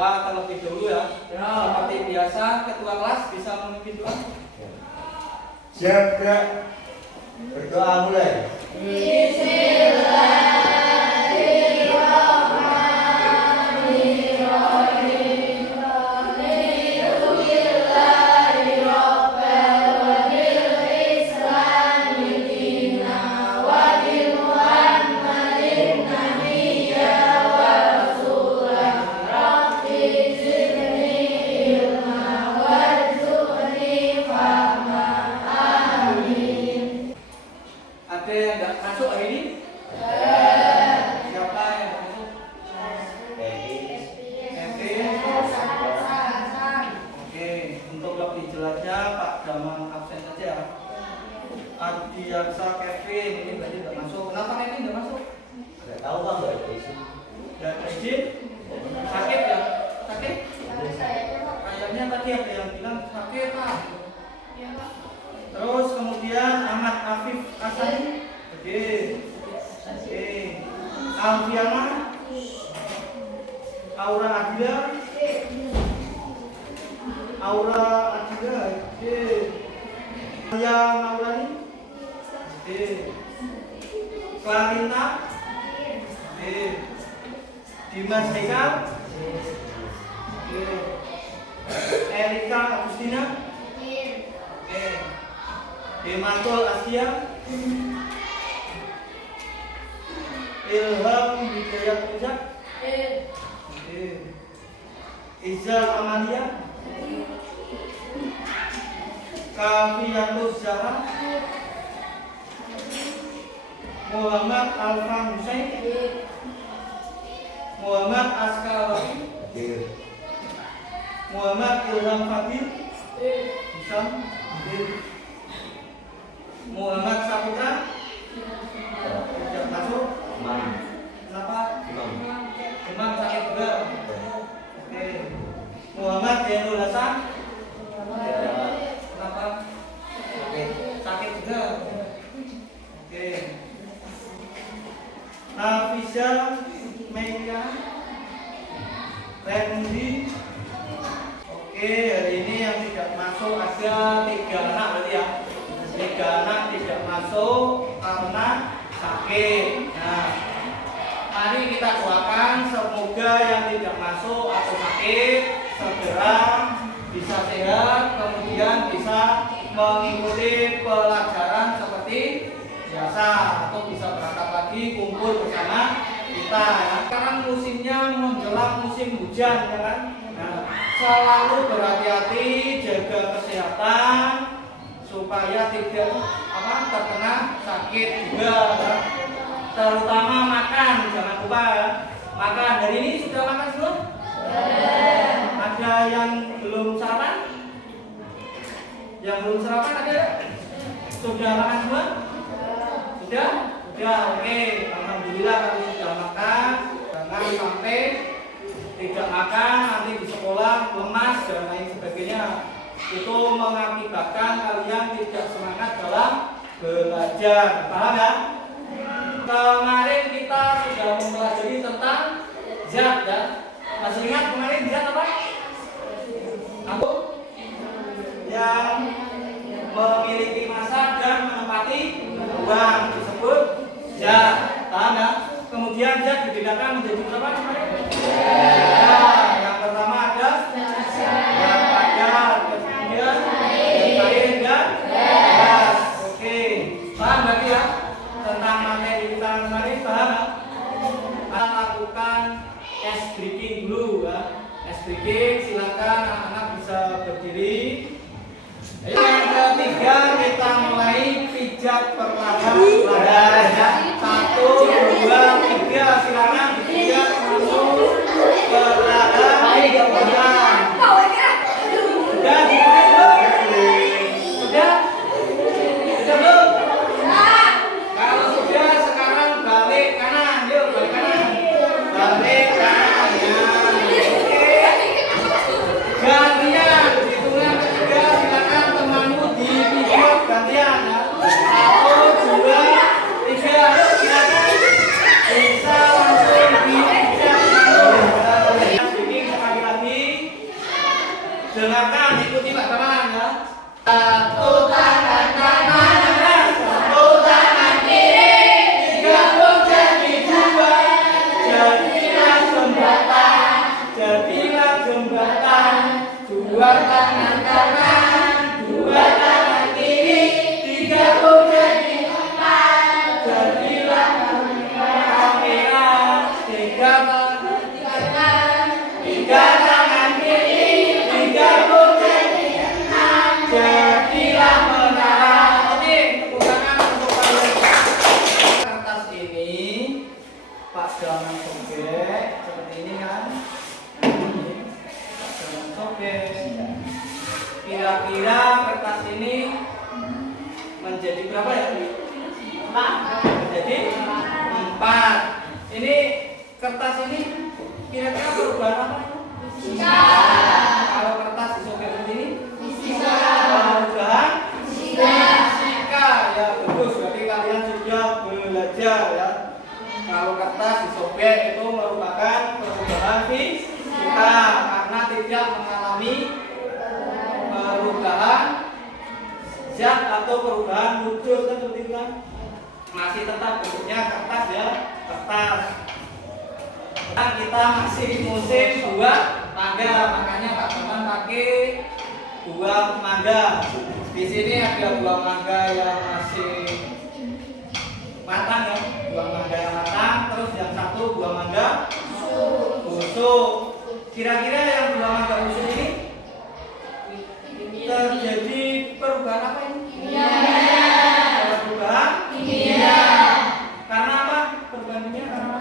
berdoa terlebih dahulu ya. Seperti biasa, ketua kelas bisa memimpin doa. Siap, Kak. Berdoa mulai. Ada yang nggak masuk hari ini? Siapa yang masuk? Oke, untuk lebih jelasnya Pak Damang absen saja. Adiaksa Kevin ini berarti nggak masuk. Kenapa Kevin nggak masuk? Nggak tahu Bang, nggak ada izin. Nggak ada izin? Sakit ya? Sakit? Kayaknya tadi ada yang bilang sakit Pak. Terus kemudian Ahmad Afif Hasan. Oke. Alfiana. Aura Adila. Aura Adila. Oke. Yang Maulani. Oke. Clarina. Oke. Dimas Hekal. Oke. Erika Agustina. Oke. Demantul Asia. Ilham Hidayat Puncak. Oke. Izal Amalia. Kafiatus Zahra. Muhammad Alfan Hussein. Muhammad Askalawati. Muhammad Ilham Fadil. Bisa. Muhammad Saputra. Tidak masuk. Kenapa? Demam sakit juga. Oke. Muhammad Zainul Hasan. Kenapa? Sakit juga. Oke. Nafisa Meika. Randy. Oke, hari ini yang tidak masuk ada 3 anak berarti ya. 3 anak tidak masuk karena sakit. Nah, mari kita doakan semoga yang tidak masuk atau sakit segera bisa sehat, kemudian bisa mengikuti pelajaran seperti biasa atau bisa berangkat lagi kumpul bersama kita ya. Sekarang musimnya menjelang musim hujan ya kan. Nah, selalu berhati-hati, jaga kesehatan supaya tidak terkena sakit juga ya. Terutama makan, jangan lupa ya. Makan. Hari ini sudah makan belum? Ada yang belum sarapan? Yang belum sarapan ada? Sudah makan semua? Sudah? Sudah, oke. Alhamdulillah kalau sudah makan. Jangan sampai tidak makan, nanti di sekolah lemas dan lain sebagainya. Itu mengakibatkan kalian tidak semangat dalam belajar. Paham ya? Kemarin kita sudah mempelajari tentang zat ya. Masih ingat kemarin zat apa? Aku yang memiliki massa dan menempati ruang disebut zat. Paham ya? Kemudian zat dibedakan menjadi berapa kemarin? Ya, yang pertama ada yang padat, kemudian yang cair dan gas. Oke, paham berarti ya? Tentang materi kita kemarin paham ya? Kita lakukan ice breaking dulu ya. Ice breaking, silakan anak-anak bisa berdiri. Yang ketiga kita mulai pijat perlahan ya. 1, 2, 3 silakan dipijat langsung perlahan. Sudah dimulai belum? Sudah? Sudah belum? Kalau sudah sekarang balik kanan, yuk balik kanan. Balik kanan ya. Oke. Gantian, hitungan ketiga silakan temanmu dipijat gantian ya. 1, 2, 3. Kira-kira kertas ini menjadi berapa ya? 4. Menjadi 4. Ini kertas ini kira-kira perubahan apa? Fisika. Kalau kertas disobek begini? Fisika. Perubahan? Fisika. Ya bagus. Berarti kalian sudah belajar ya. Kalau kertas disobek itu merupakan perubahan fisika karena tidak mengalami perubahan zat atau perubahan wujud kan seperti itu kan, masih tetap bentuknya kertas ya, kertas. Dan kita masih musim buah mangga, makanya Pak Teman pakai buah mangga. Di sini ada buah mangga yang masih matang ya, buah mangga yang matang. Terus yang satu buah mangga busuk. Kira-kira yang buah mangga busuk ini terjadi perubahan apa ini? Perubahan kimia. Karena apa? Perubahan kimia karena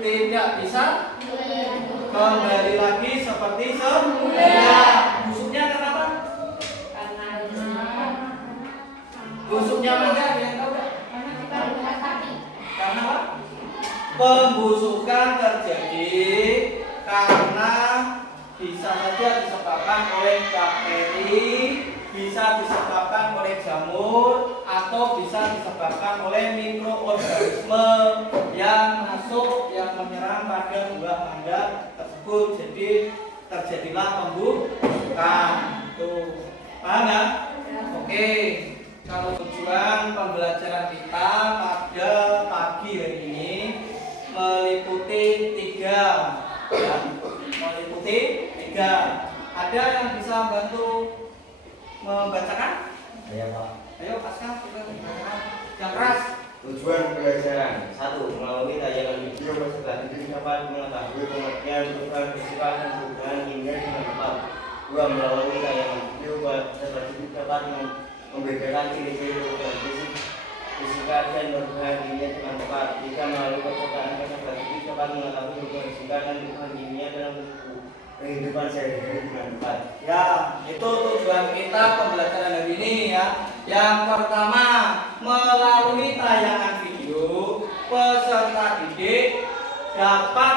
tidak bisa kembali lagi seperti semula. Busuknya kenapa? Busuknya mangga yang tahu nggak? Karena apa? Pembusukan terjadi karena bisa saja disebabkan oleh bakteri, bisa disebabkan oleh jamur, atau bisa disebabkan oleh mikroorganisme yang masuk yang menyerang pada buah mangga tersebut. Jadi terjadilah pembusukan. Tuh, paham ya? Oke. Kalau tujuan pembelajaran kita pada pagi hari ini meliputi 3 ya, meliputi 3. Ada yang bisa bantu membacakan? Ayo Pak. Ayo Pascal, kita membacakan yang keras. Tujuan pembelajaran 1. Melalui tayangan video peserta didik dapat mengetahui pengertian perubahan fisika dan perubahan kimia dengan tepat. 2. Melalui tayangan video peserta didik dapat membedakan ciri-ciri perubahan fisika dan perubahan kimia dengan tepat. 3. Melalui percobaan peserta didik dapat mengetahui perubahan fisika dan perubahan kimia dalam kehidupan sehari-hari dengan tepat. Ya, itu tujuan kita pembelajaran hari ini ya. Yang pertama, melalui tayangan video, peserta didik dapat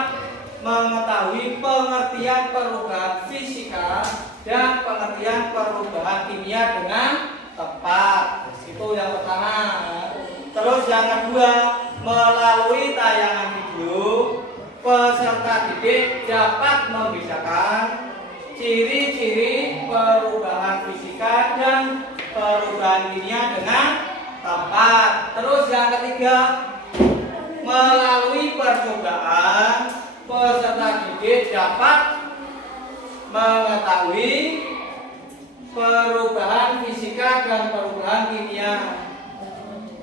mengetahui pengertian perubahan fisika dan pengertian perubahan kimia dengan tepat. Itu yang pertama. Terus yang kedua, melalui tayangan video, peserta didik dapat membedakan ciri-ciri perubahan fisika dan perubahan kimia dengan tepat. Terus yang ketiga, melalui percobaan, peserta didik dapat mengetahui perubahan fisika dan perubahan kimia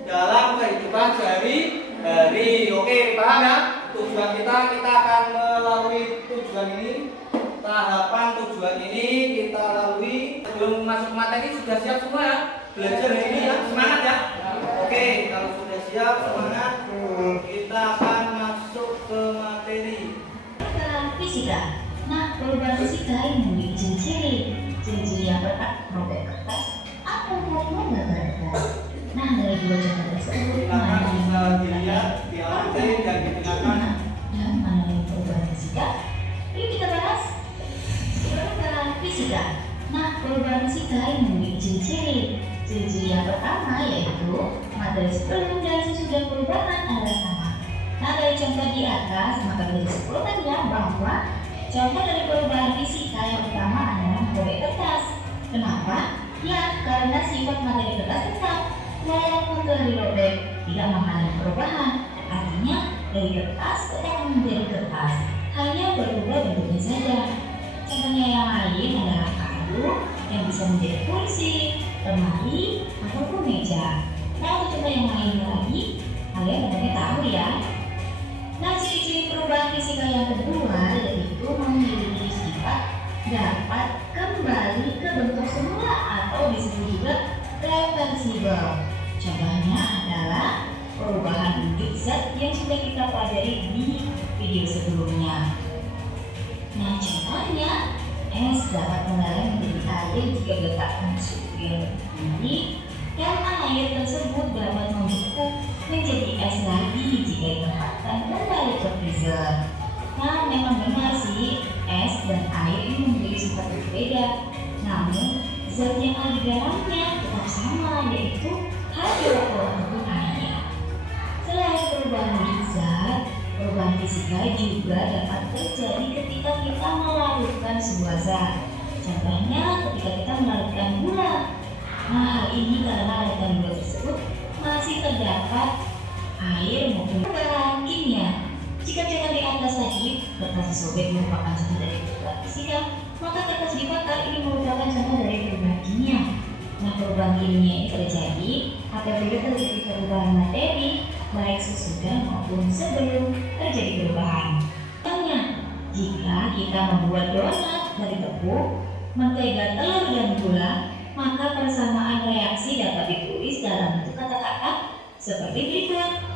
dalam kehidupan sehari-hari. Oke, paham ya? Tujuan kita akan melalui tujuan ini, tahapan tujuan ini kita lalui. Sebelum masuk materi sudah siap semua ya? Belajar hari ini ya, semangat ya. Oke, kalau sudah siap semangat, kita akan masuk ke materi. Fisika. Nah, perubahan fisika ini memiliki ciri-ciri yang berkat robek kertas atau dari kertas. Nah, dari dua contoh tersebut, Silakan bisa dilihat di lantai dan didengarkan. dan mana yang perubahan fisika? Yuk kita bahas perubahan fisika. Nah, perubahan fisika ini memiliki ciri-ciri yang pertama yaitu materi sebelum dan sesudah perubahan adalah sama. Nah, dari contoh di atas maka dari simpulkan ya bahwa contoh dari perubahan fisika yang pertama adalah robek kertas. Kenapa? Ya, karena sifat materi kertas tetap walaupun telah dirobek tidak mengalami perubahan. Artinya dari kertas tetap menjadi kertas, hanya berubah bentuknya saja. Contohnya yang lain adalah kayu yang bisa menjadi kursi, lemari, ataupun meja. Nah, untuk contoh yang lain lagi, kalian mungkin tahu ya. Nah, ciri-ciri perubahan fisika yang kedua yaitu memiliki sifat dapat kembali ke bentuk semula atau disebut juga reversibel. Contohnya adalah perubahan wujud zat yang sudah kita pelajari di video sebelumnya. Nah, contohnya, es dapat mengalir menjadi air jika diletakkan suhu yang lebih tinggi, dan air tersebut dapat membeku menjadi es lagi jika ditempatkan kembali ke freezer. Nah, memang benar sih, es dan air ini memiliki sifat berbeda. Namun, zat yang ada di dalamnya tetap sama, yaitu H2O ataupun air. Selain perubahan zat, perubahan fisika juga dapat terjadi ketika kita melarutkan sebuah zat. Contohnya ketika kita melarutkan gula. Nah, hal ini karena larutan gula tersebut masih terdapat air maupun bahan kimia. Jika contoh di atas tadi, kertas disobek merupakan contoh dari perubahan fisika, maka kertas dibakar ini merupakan contoh dari perubahan kimia. Nah, perubahan kimia ini terjadi apabila terjadi perubahan materi, baik sesudah maupun sebelum terjadi perubahan. Contohnya, jika kita membuat donat dari tepung, mentega, telur, dan gula, maka persamaan reaksi dapat ditulis dalam bentuk kata-kata seperti berikut.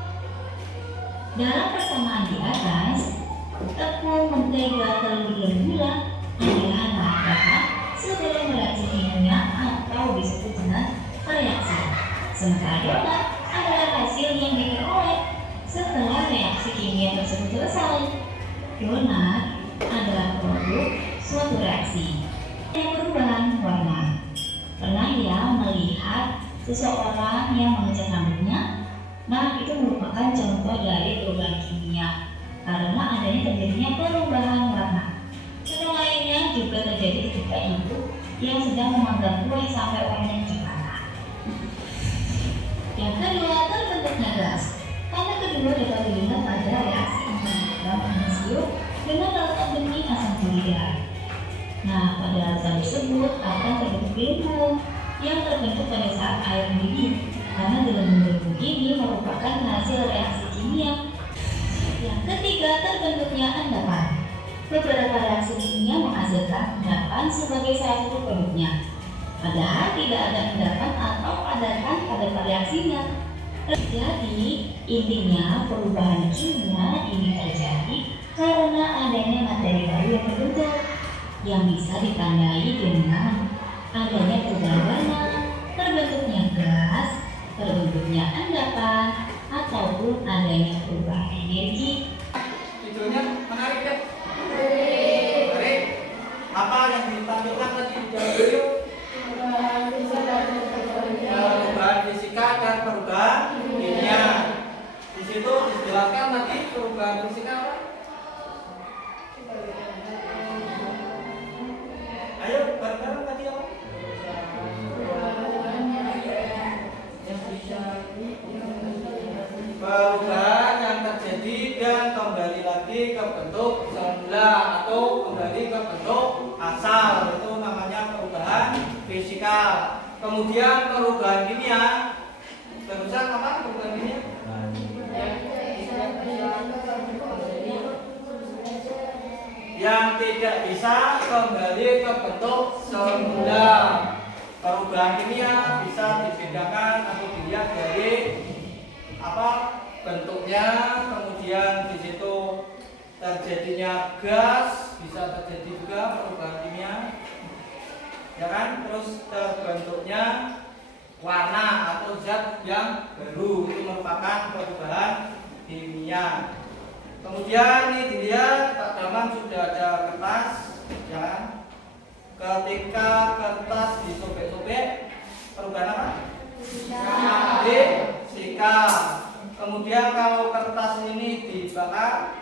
Dalam persamaan di atas, tepung, mentega, telur, dan gula adalah bahan sebelum reaksi kimia atau disebut dengan reaksi. Sementara donat adalah hasil yang diperoleh setelah reaksi kimia tersebut selesai. Donat adalah produk suatu reaksi. Yang perubahan warna. Pernah ya melihat seseorang yang mengecat rambutnya? Nah, itu merupakan contoh dari perubahan kimia karena adanya terjadinya perubahan warna. Contoh lainnya juga terjadi ketika ibu yang sedang memanggang kue sampai warnanya coklat. Yang kedua, terbentuknya gas. Karena kedua dapat dilihat pada reaksi antara magnesium dengan larutan benih asam klorida. Nah, pada larutan tersebut akan terbentuk gelembung yang terbentuk pada saat air mendidih. Karena gelembung-gelembung ini merupakan hasil reaksi kimia. Yang ketiga, terbentuknya endapan. Beberapa reaksi kimia menghasilkan endapan sebagai salah satu produknya. Padahal tidak ada endapan atau padatan pada reaksinya. Jadi, intinya perubahan kimia ini terjadi karena adanya materi baru yang terbentuk, yang bisa ditandai dengan adanya perubahan warna, terbentuknya gas, terbentuknya endapan, ataupun adanya perubahan energi. Videonya menarik ya? Menarik. Apa yang ditampilkan tadi di dalam video? Perubahan fisika dan perubahan kimia. Di situ dijelaskan tadi perubahan fisika apa? Ayo bareng-bareng tadi apa? Perubahan yang terjadi dan kembali lagi ke bentuk semula atau kembali ke bentuk asal, itu namanya perubahan fisika. Kemudian perubahan kimia, barusan apa perubahan kimia? Yang tidak bisa kembali ke bentuk semula. Perubahan kimia bisa dibedakan atau dilihat dari apa bentuknya, kemudian di situ terjadinya gas, bisa terjadi juga perubahan kimia, ya kan? Terus terbentuknya warna atau zat yang baru, itu merupakan perubahan kimia. Kemudian ini dilihat Pak Daman sudah ada kertas, ya kan? Ketika kertas disobek-sobek, perubahan apa? Fisika. Kemudian kalau kertas ini dibakar,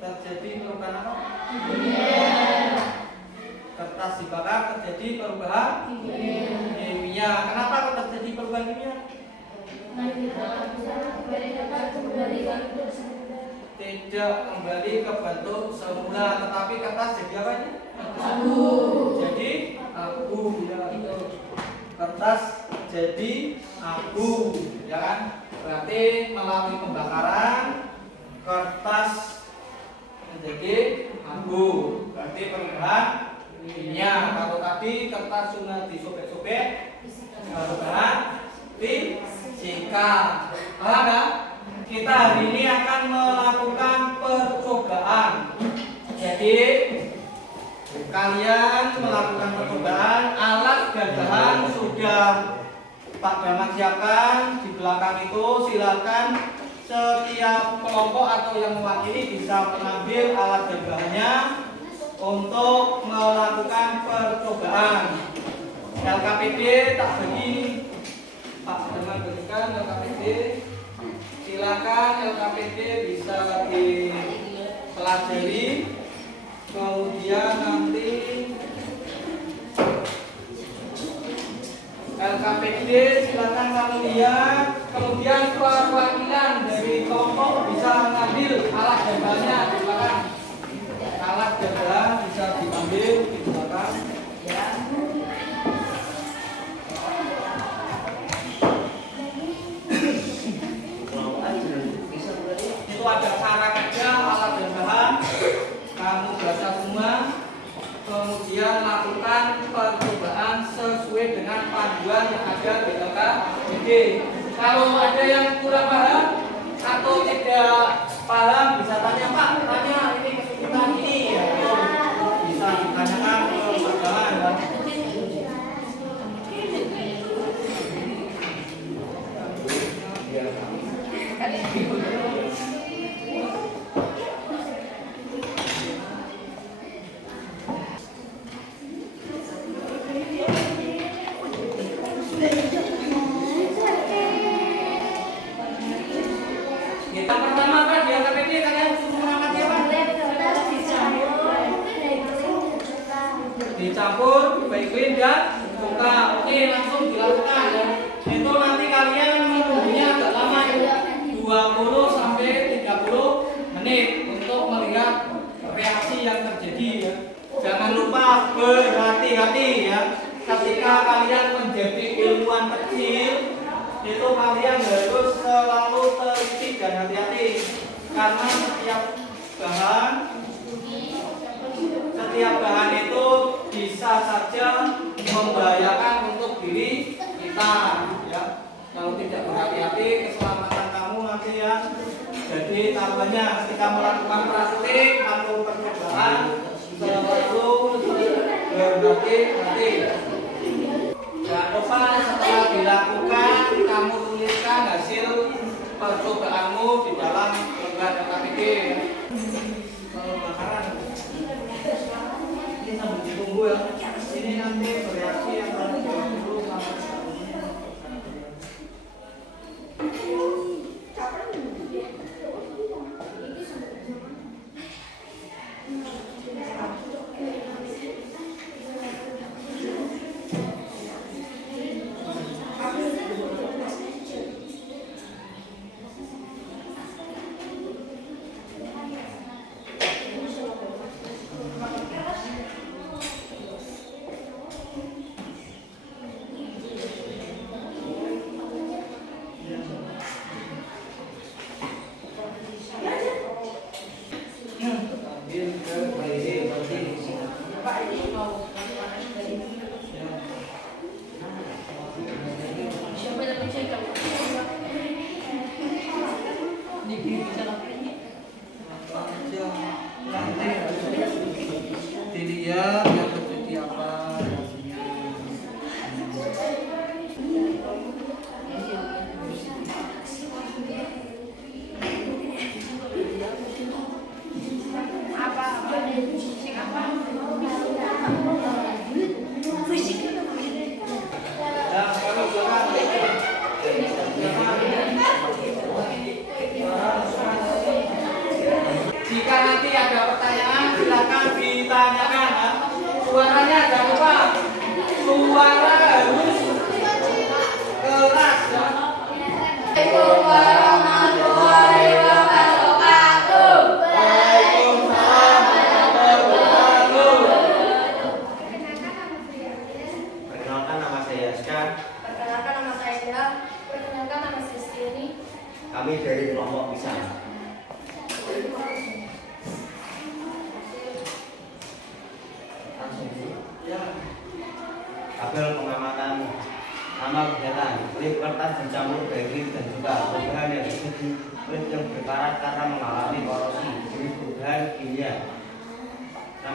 terjadi perubahan apa? Kertas dibakar terjadi perubahan kimia. Kenapa kok terjadi perubahan kimia? Tidak kembali ke bentuk semula, tetapi kertas jadi apa ini? Abu. Jadi abu, ya itu. Kertas jadi abu, ya kan? Berarti melalui pembakaran kertas menjadi abu. Berarti perubahan kimia. Kalau tadi kertas sudah disobek-sobek, perubahan fisika. Paham kan? Kita hari ini akan melakukan percobaan. Jadi kalian melakukan percobaan, alat dan bahan sudah Pak Damat siapkan di belakang itu. Silakan setiap kelompok atau yang mewakili bisa mengambil alat dan bahannya untuk melakukan percobaan. LKPD tak bagi Pak Damat berikan LKPD. Silakan LKPD bisa dipelajari. Kemudian nanti LKPD silakan kamu lihat. Kemudian perwakilan dari kelompok bisa mengambil alat dan bahannya. Silakan alat dan bahan bisa diambil di belakang. Ya. Itu ada cara kerja alat dan bahan. Kamu baca semua. Kemudian lakukan percobaan sesuai dengan panduan yang ada di LKPD. Kalau ada yang kurang paham atau tidak paham bisa tanya, Pak, tanya ini kesulitan ini ya. Bisa ditanyakan ke Pak Damat ya. Kita pertama kan di LKPD kalian suruh mengamati apa? Dicampur, baik clean dan buka. Oke, langsung dilakukan ya. Itu nanti kalian menunggunya agak lama ya. 20 sampai 30 menit untuk melihat reaksi yang terjadi ya. Jangan lupa berhati-hati ya. Ketika kalian menjadi ilmuwan kecil, itu kalian harus selalu teliti dan hati-hati karena setiap bahan itu bisa saja membahayakan untuk diri kita ya. Kalau tidak berhati-hati keselamatan kamu nanti ya. Jadi taruhannya ketika melakukan praktik atau percobaan selalu berhati-hati. Jangan lupa setelah dilakukan kamu tuliskan hasil percobaanmu di dalam lembar LKPD. Bakaran ini sambil ditunggu ya. Ini nanti bereaksi yang tadi 20 sampai 5 kegiatan, klip kertas dicampur baik dan juga perubahan yang disebut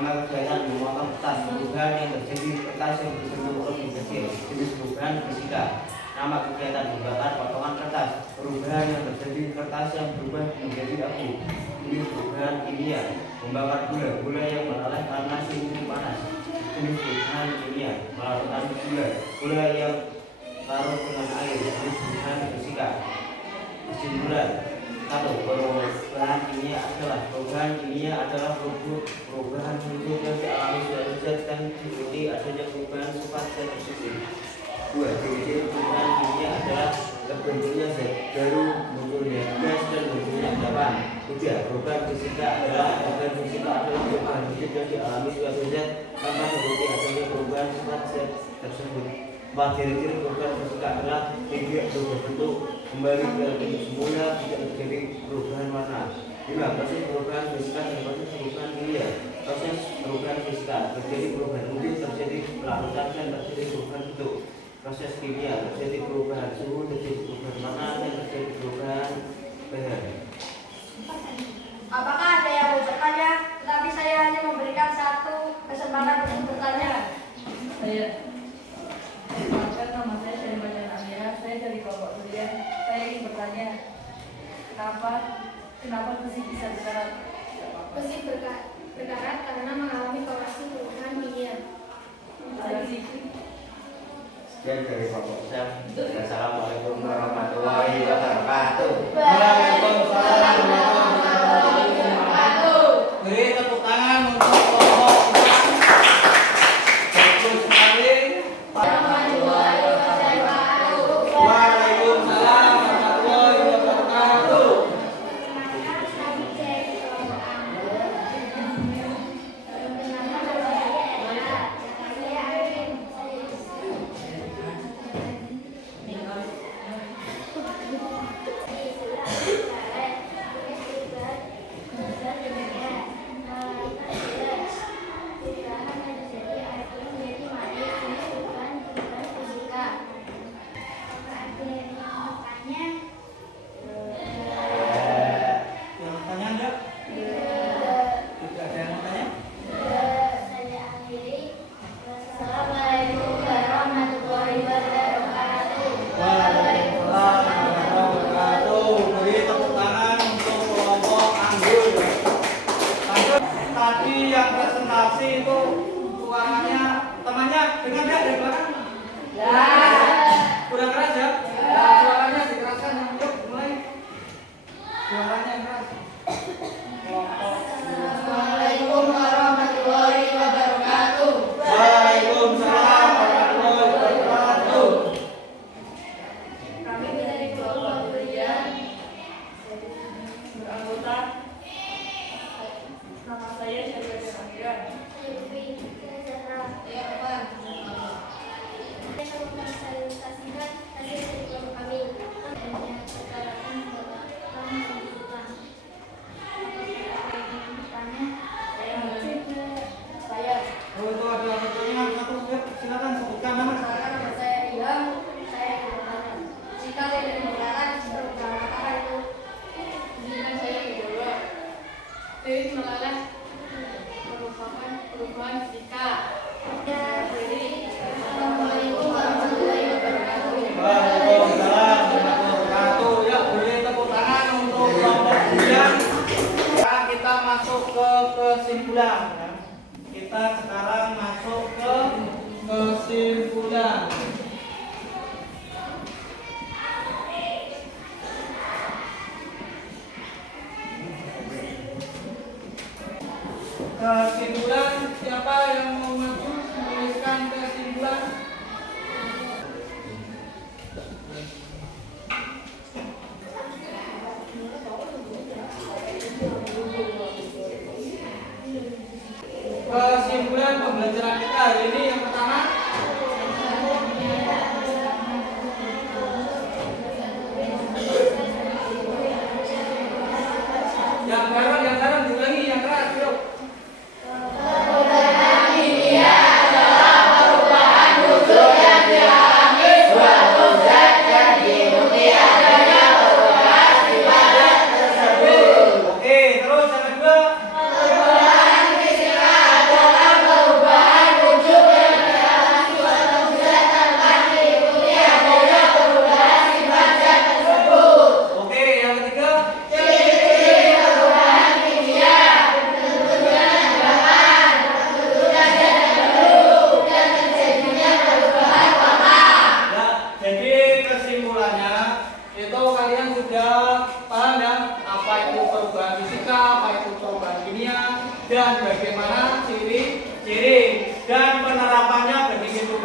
Nama kegiatan memotong kertas, perubahan yang terjadi kertas yang berbentuk lebih kecil, jenis perubahan fisika. Nama kegiatan membakar potongan kertas, perubahan yang terjadi kertas yang berubah menjadi abu, jenis perubahan kimia. Membakar gula yang meleleh karena suhu panas, jenis perubahan kimia. Melarutkan gula yang larut dengan air, jenis perubahan fisika. Kesimpulan: 1. Perubahan kimia adalah perubahan wujud yang dialami suatu zat dan diikuti adanya perubahan sifat zat tersebut. 2. Ciri-ciri perubahan kimia adalah terbentuknya zat baru, munculnya gas, dan munculnya endapan. 3. Perubahan fisika adalah perubahan wujud yang dialami suatu zat tanpa diikuti adanya perubahan sifat zat tersebut. 4. Ciri-ciri perubahan fisika adalah tidak berbentuk kembali ke bentuk semula, tidak terjadi perubahan warna. 5. Proses perubahan fisika dan proses perubahan kimia. Proses perubahan fisika terjadi perubahan wujud, terjadi pelarutan, dan terjadi perubahan bentuk. Proses kimia terjadi perubahan suhu, terjadi perubahan warna, dan terjadi perubahan pH. Apakah ada yang mau bertanya? Tetapi saya hanya memberikan satu kesempatan untuk bertanya. Nama saya Syarifah Amira, saya dari kelompok kuliah. Saya ingin bertanya, kenapa besi bisa berkarat? Besi berkarat karena mengalami korasi perubahan kimia. Sekian dari kelompok saya. Assalamualaikum warahmatullahi wabarakatuh. Waalaikumsalam warahmatullahi wabarakatuh. Beri tepuk tangan untuk kelompok yang bagus sekali. Waalaikumsalam warahmatullahi wabarakatuh. Yang bertanya enggak? Tidak ada yang bertanya? Assalamualaikum warahmatullahi wabarakatuh. Waalaikumsalam warahmatullahi wabarakatuh. Beri tepuk tangan untuk kelompok Anggur. Anggur, tadi yang presentasi itu suaranya temannya dengar nggak dari belakang? Ya. Kurang keras ya? Ya. Suaranya dikeraskan. Yuk mulai. Suaranya yang keras. Kelompok. Assalamualaikum warahmatullahi wabarakatuh. Waalaikumsalam warahmatullahi wabarakatuh. Kami dari kelompok kuliah beranggota. Nama saya Syarifah Amira. Oh, itu ada pertanyaan satu. Yuk, silakan sebutkan nama. Jika tidak menggunakan perubahan apa itu? Dewi meleleh merupakan perubahan fisika. Assalamualaikum warahmatullahi wabarakatuh. Waalaikumsalam warahmatullahi wabarakatuh. Ya, boleh tepuk tangan untuk kelompok yang. Sekarang kita masuk ke kesimpulan. Ya. Kita sekarang masuk ke kesimpulan. Kesimpulan, siapa yang mau maju menuliskan kesimpulan? Kesimpulan pembelajaran kita hari ini yang pertama, yang garang diulangi yang keras, yuk. Oke, terus yang kedua.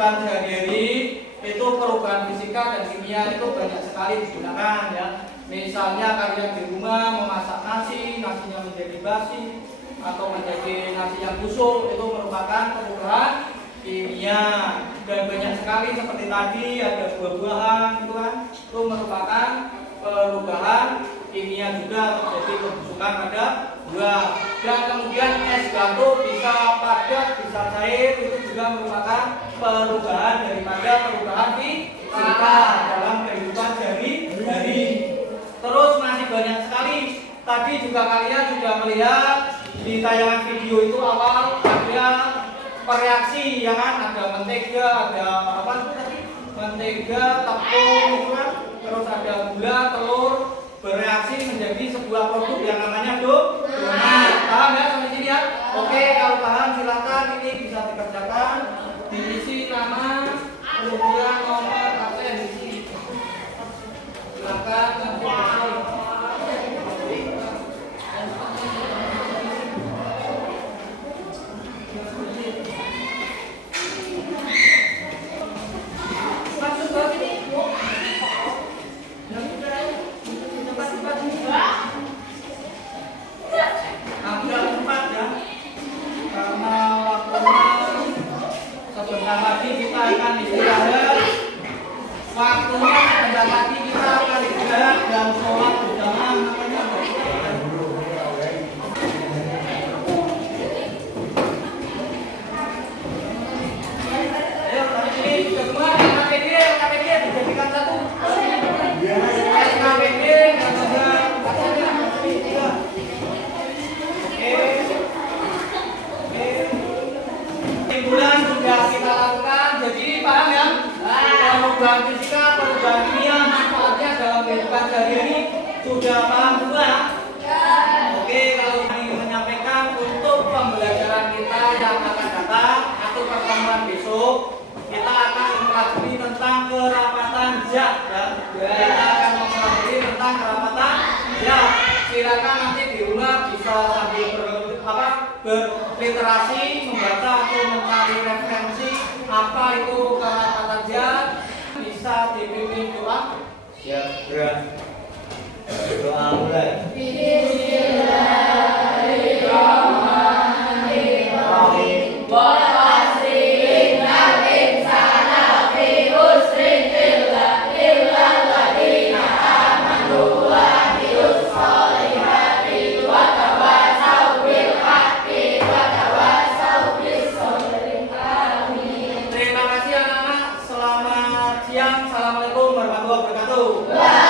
kehidupan sehari-hari itu perubahan fisika dan kimia itu banyak sekali digunakan ya. Misalnya kalian di rumah memasak nasi, nasinya menjadi basi atau menjadi nasi yang busuk, itu merupakan perubahan kimia. Dan banyak sekali seperti tadi ada buah-buahan itu kan, itu merupakan perubahan kimia juga, terjadi pembusukan pada buah. Dan kemudian es batu bisa padat, bisa cair, itu juga merupakan perubahan daripada perubahan fisika dalam kehidupan sehari-hari. Terus masih banyak sekali. Tadi juga kalian sudah melihat di tayangan video itu awal ada reaksi ya kan, ada mentega, ada apa itu tadi? Mentega, tepung itu kan, terus ada gula, telur bereaksi menjadi sebuah produk yang namanya donat. Paham ya sampai sini ya? Oke, kalau paham silakan ini bisa dikerjakan, diisi nama, kemudian nomor absen di sini. Silakan masuk ke sini. Ambil tempat ya, karena waktunya sebentar lagi kita akan istirahat. Waktunya sebentar lagi kita akan istirahat dan sholat berjamaah namanya. Ayo, dari sini juga semua KPD dijadikan satu. KPD dan ada katanya tiga. Bulan sudah kita lakukan, jadi paham ya? Perubahan fisika, perubahan kimia, manfaatnya dalam kehidupan sehari-hari sudah paham semua? Oke, kalau kami menyampaikan untuk pembelajaran kita yang akan datang atau pertemuan besok, kita akan mempelajari tentang kerapatan zat ya. Kita akan mempelajari tentang kerapatan zat. Silakan nanti di rumah bisa sambil berliterasi, membaca atau mencari referensi apa itu kerapatan zat, bisa dipimpin doa. Siap, gerak. Doa mulai. Terima kasih anak-anak. Selamat siang. Assalamualaikum warahmatullahi wabarakatuh.